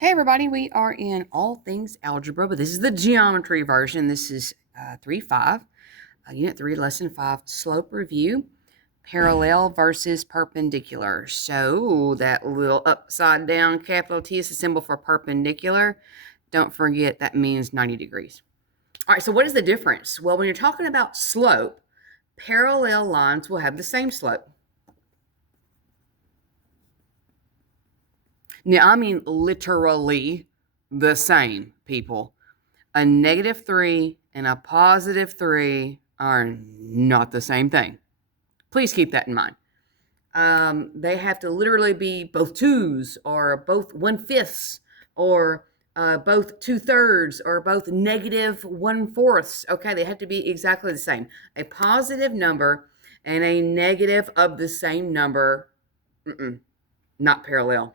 Hey everybody, we are in all things algebra, but this is the geometry version. This is 3-5, Unit 3, Lesson 5, Slope Review, Parallel versus Perpendicular. So that little upside down capital T is a symbol for perpendicular. Don't forget that means 90 degrees. All right, so what is the difference? Well, when you're talking about slope, parallel lines will have the same slope. Now, I mean literally the same, people. A -3 and a +3 are not the same thing. Please keep that in mind. They have to literally be both twos or both 1/5 or both 2/3 or both -1/4. Okay, they have to be exactly the same. A positive number and a negative of the same number, not parallel.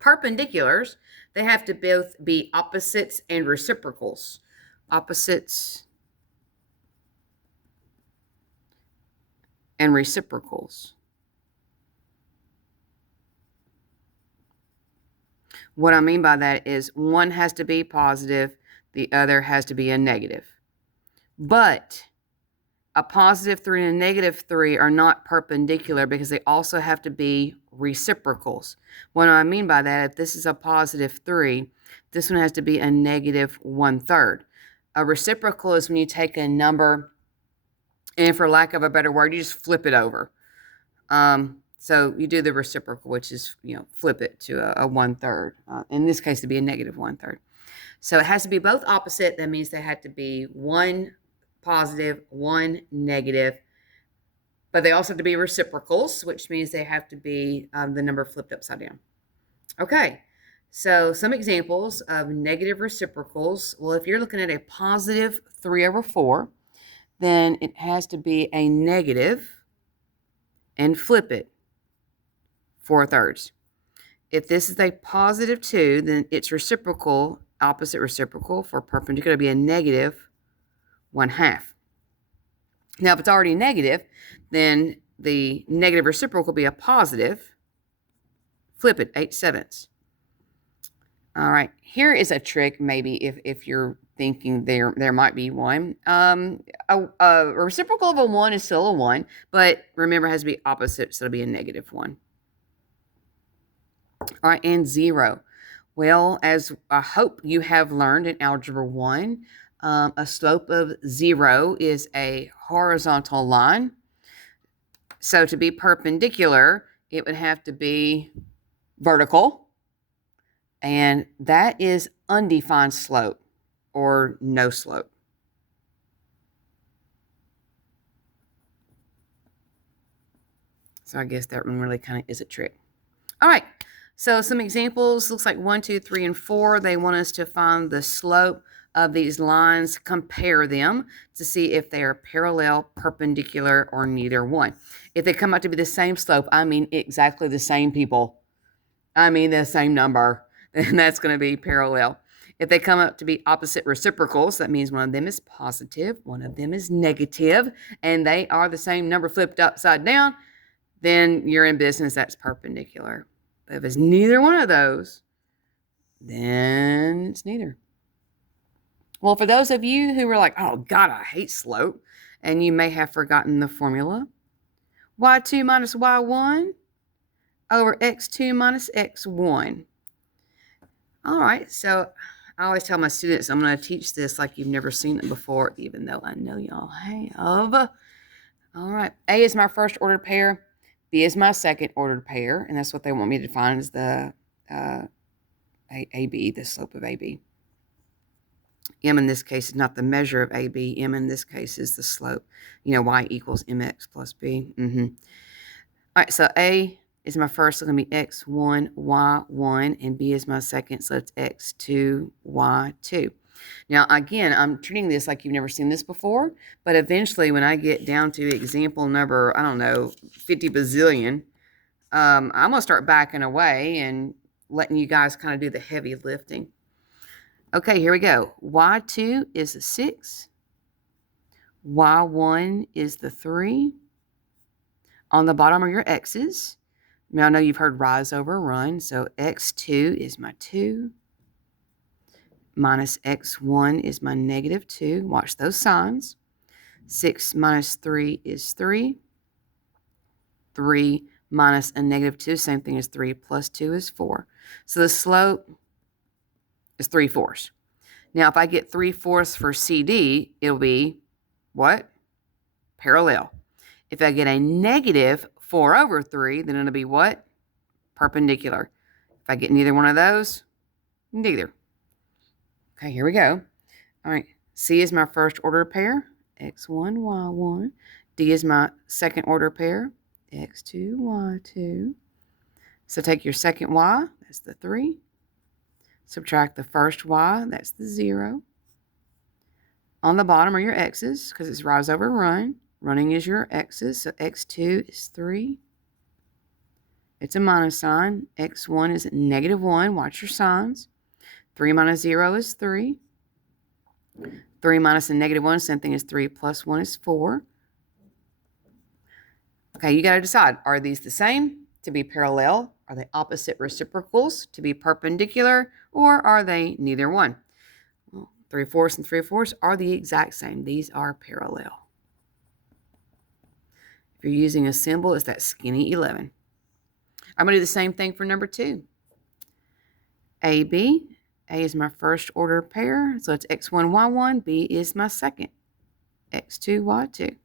Perpendiculars, they have to both be opposites and reciprocals. Opposites and reciprocals. What I mean by that is one has to be positive, the other has to be a negative. But a +3 and a -3 are not perpendicular because they also have to be reciprocals. What do I mean by that? If this is a +3, this one has to be a -1/3. A reciprocal is when you take a number and, for lack of a better word, you just flip it over. So you do the reciprocal, which is, flip it to a 1/3. In this case, to be a -1/3. So it has to be both opposite. That means they have to be one positive, one negative, but they also have to be reciprocals, which means they have to be the number flipped upside down. Okay, so some examples of negative reciprocals. Well, if you're looking at a +3/4, then it has to be a negative and flip it 4/3. If this is a +2, then its reciprocal, opposite reciprocal for perpendicular, be a -1/2. Now, if it's already negative, then the negative reciprocal will be a positive. Flip it, 8/7. All right, here is a trick, maybe, if you're thinking there might be one. A reciprocal of a 1 is still a 1, but remember, it has to be opposite, so it'll be a -1. All right, and 0. Well, as I hope you have learned in Algebra 1, a slope of 0 is a horizontal line. So to be perpendicular, it would have to be vertical. And that is undefined slope or no slope. So I guess that one really kind of is a trick. All right. So some examples, looks like 1, 2, 3, and 4. They want us to find the slope of these lines, compare them to see if they are parallel, perpendicular, or neither one. If they come out to be the same slope, I mean exactly the same, people. I mean the same number, and that's going to be parallel. If they come up to be opposite reciprocals, that means one of them is positive, one of them is negative, and they are the same number flipped upside down, then you're in business. That's perpendicular. But if it's neither one of those, then it's neither. Well, for those of you who were like, oh, God, I hate slope, and you may have forgotten the formula, y2 minus y1 over x2 minus x1. All right, so I always tell my students I'm going to teach this like you've never seen it before, even though I know y'all have. All right, A is my first ordered pair, B is my second ordered pair, and that's what they want me to define as the AB, the slope of AB. M in this case is not the measure of AB. M in this case is the slope. Y equals mx plus b. All right, so A is my first, so it's going to be x1, y1, and B is my second, so it's x2, y2. Now, again, I'm treating this like you've never seen this before, but eventually when I get down to example number, 50 bazillion, I'm going to start backing away and letting you guys kind of do the heavy lifting. Okay, here we go. Y2 is a 6. Y1 is the 3. On the bottom are your x's. Now I know you've heard rise over run, so x2 is my 2 minus x1 is my negative 2. Watch those signs. 6 minus 3 is 3. 3 minus a negative 2, same thing as 3 plus 2 is 4. So the slope is 3/4. Now, if I get 3/4 for CD, it'll be what? Parallel. If I get a negative 4/3, then it'll be what? Perpendicular. If I get neither one of those, neither. Okay, here we go. All right, C is my first order pair, x1, y1. D is my second order pair, x2, y2. So take your second y, that's the 3. Subtract the first y, that's the 0. On the bottom are your x's, because it's rise over run. Running is your x's, so x2 is 3. It's a minus sign. x1 is -1. Watch your signs. 3 minus 0 is 3. 3 minus a -1, same thing as 3 plus 1 is 4. Okay, you got to decide. Are these the same to be parallel? Are they opposite reciprocals to be perpendicular? Or are they neither one? Well, 3/4 and 3/4 are the exact same. These are parallel. If you're using a symbol, it's that skinny 11. I'm going to do the same thing for number 2. AB. A is my first order pair, so it's x1, y1. B is my second, x2, y2.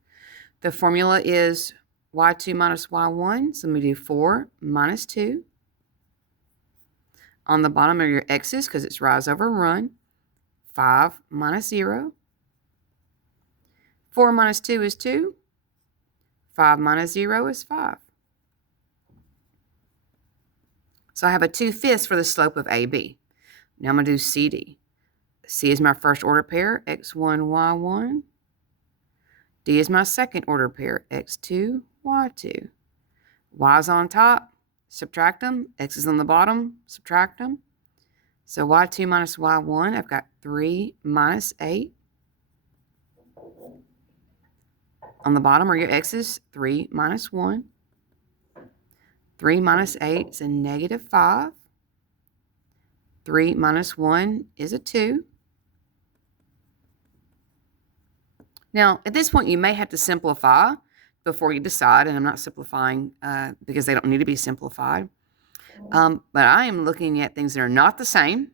The formula is y2 minus y1, so let me do 4 minus 2. On the bottom are your x's, because it's rise over run. 5 minus 0. 4 minus 2 is 2. 5 minus 0 is 5. So I have a 2/5 for the slope of AB. Now I'm going to do CD. C is my first order pair, x1, y1. D is my second order pair, x2, y2. Y is on top, subtract them. X is on the bottom, subtract them. So y2 minus y1, I've got 3 minus 8. On the bottom are your x's, 3 minus 1. 3 minus 8 is a -5. 3 minus 1 is a 2. Now, at this point, you may have to simplify before you decide, and I'm not simplifying because they don't need to be simplified. But I am looking at things that are not the same,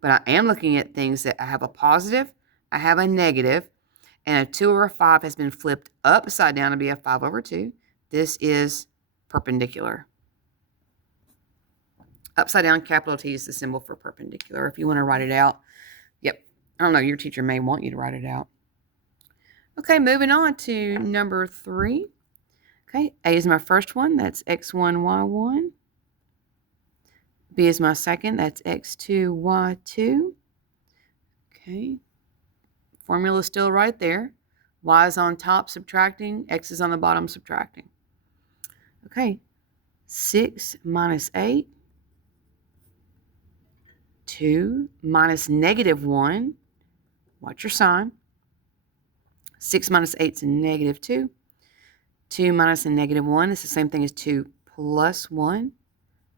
but I am looking at things that I have a positive, I have a negative, and a 2 over a 5 has been flipped upside down to be a 5/2. This is perpendicular. Upside down, capital T is the symbol for perpendicular. If you want to write it out, yep. I don't know, your teacher may want you to write it out. Okay, moving on to number 3. Okay, A is my first one, that's x1, y1. B is my second, that's x2, y2. Okay, formula is still right there. Y is on top, subtracting. X is on the bottom, subtracting. Okay, 6 minus 8. 2 minus -1. Watch your sign. 6 minus 8 is a -2. 2 minus a -1 is the same thing as 2 plus 1.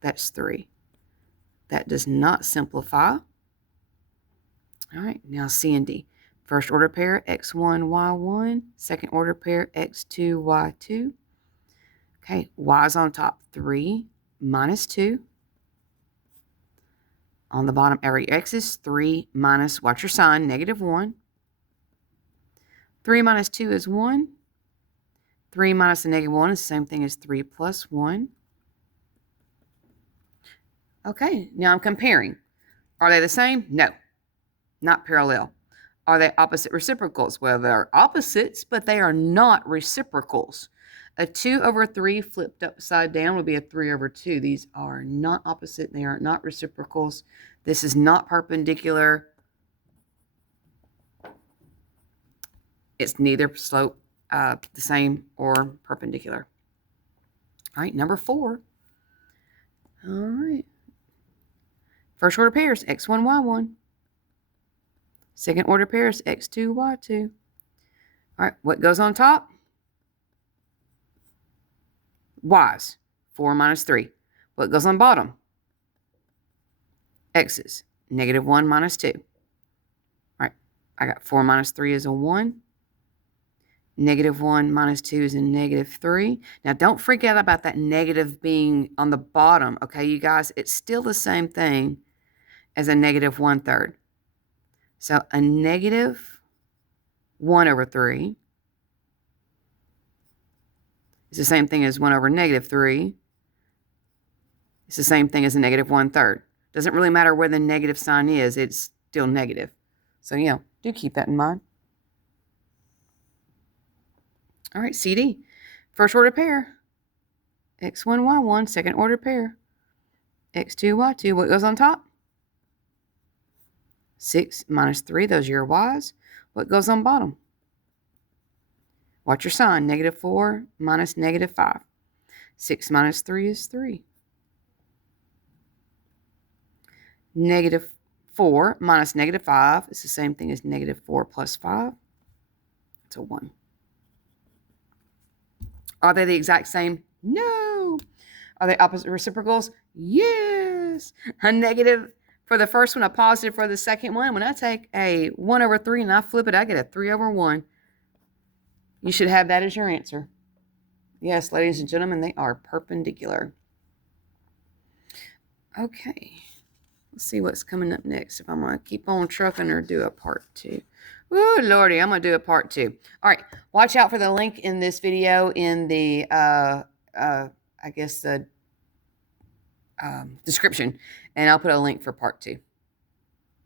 That's 3. That does not simplify. All right, now C and D. First order pair, x1, y1. Second order pair, x2, y2. Okay, y is on top, 3 minus 2. On the bottom, every x is 3 minus, watch your sign, -1. 3 minus 2 is 1. 3 minus a -1 is the same thing as 3 plus 1. Okay, now I'm comparing. Are they the same? No, not parallel. Are they opposite reciprocals? Well, they're opposites, but they are not reciprocals. A 2 over 3 flipped upside down would be a 3 over 2. These are not opposite. They are not reciprocals. This is not perpendicular. It's neither slope the same or perpendicular. All right, number 4. All right. First order pairs, x1, y1. Second order pairs, x2, y2. All right, what goes on top? Y's. 4 minus 3. What goes on bottom? X's. Negative 1 minus 2. All right, I got 4 minus 3 is a 1. Negative 1 minus 2 is a negative 3. Now, don't freak out about that negative being on the bottom, okay, you guys? It's still the same thing as a negative 1/3. So a negative 1 over 3 is the same thing as 1 over negative 3. It's the same thing as a negative 1/3. Doesn't really matter where the negative sign is, it's still negative. So, do keep that in mind. All right, CD. First order pair. X1, Y1, second order pair. X2, Y2. What goes on top? 6 minus 3. Those are your Y's. What goes on bottom? Watch your sign. Negative 4 minus negative 5. 6 minus 3 is 3. Negative 4 minus negative 5 is the same thing as negative 4 plus 5. It's a 1. Are they the exact same? No. Are they opposite reciprocals? Yes. A negative for the first one, a positive for the second one. When I take a 1 over 3 and I flip it, I get a 3 over 1. You should have that as your answer. Yes, ladies and gentlemen, they are perpendicular. Okay. Let's see what's coming up next. If I'm going to keep on trucking or do a part 2. Ooh, Lordy, I'm going to do a part 2. All right. Watch out for the link in this video in the, I guess, the description. And I'll put a link for part 2.